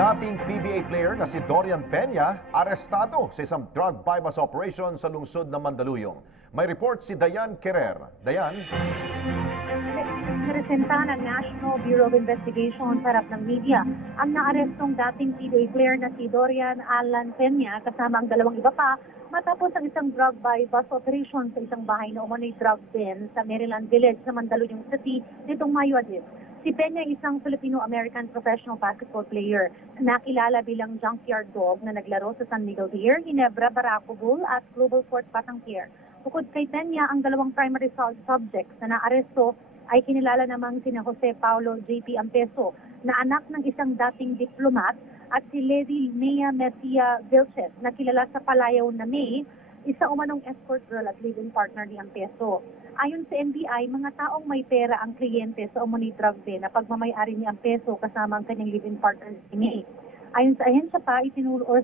Dating PBA player na si Dorian Peña, arestado sa isang drug bypass operation sa lungsod ng Mandaluyong. May report si Dayan Querer. Dayan? Presenta ng National Bureau of Investigation sa harap ng media ang naarestong dating PBA player na si Dorian Alan Peña kasama ang dalawang iba pa matapos ang isang drug bypass operation sa isang bahay na umano'y drug den sa Maryland Village sa Mandaluyong City nitong Mayo 10. Si Peña ay isang Filipino-American professional basketball player na nakilala bilang junkyard dog na naglaro sa San Miguel Pier, Ginebra, Barako Bull at Global Fort Batang Pier. Bukod kay Peña, ang dalawang primary subjects na naaresto ay kinilala namang sina Jose Paulo J.P. Ampeso na anak ng isang dating diplomat at si Lady Mea Messia Vilches na kilala sa palayaw na May, isa umanong escort girl at live-in partner ni Ampeso. Ayon sa NBI, mga taong may pera ang kliyente sa umano'y drug den na pagmamay-ari ni Ampeso kasama ang kanyang live-in partner si May. Ayon sa ahensya pa,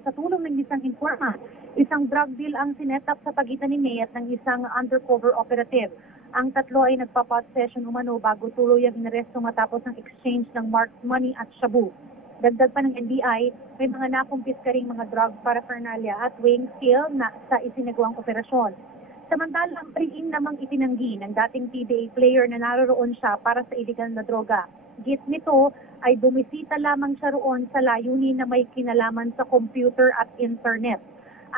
sa tulong ng isang informant, isang drug deal ang sinetap sa pagitan ni May at ng isang undercover operative. Ang tatlo ay nagpa-pot session umano bago tuloy ang inaresto matapos ng exchange ng marked money at shabu. Dagdag pa ng NBI, may mga nakumpiska ring mga drug paraphernalia at weighing scale na sa isinagawang operasyon. Samantalang rin namang itinanggi ng dating PBA player na naroroon siya para sa illegal na droga. Git nito ay bumisita lamang siya roon sa layunin na may kinalaman sa computer at internet.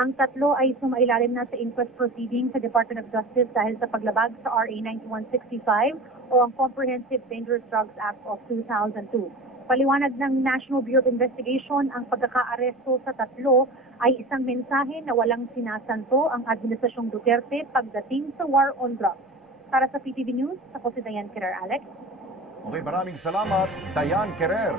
Ang tatlo ay sumailalim na sa inquest proceeding sa Department of Justice dahil sa paglabag sa RA 9165 o ang Comprehensive Dangerous Drugs Act of 2002. Paliwanag ng National Bureau of Investigation, ang pagkakaaresto sa tatlo ay isang mensahe na walang sinasanto ang Administrasyong Duterte pagdating sa war on drugs. Para sa PTV News, ako si Dayan Querer. Alex? Okay, maraming salamat, Dayan Querer.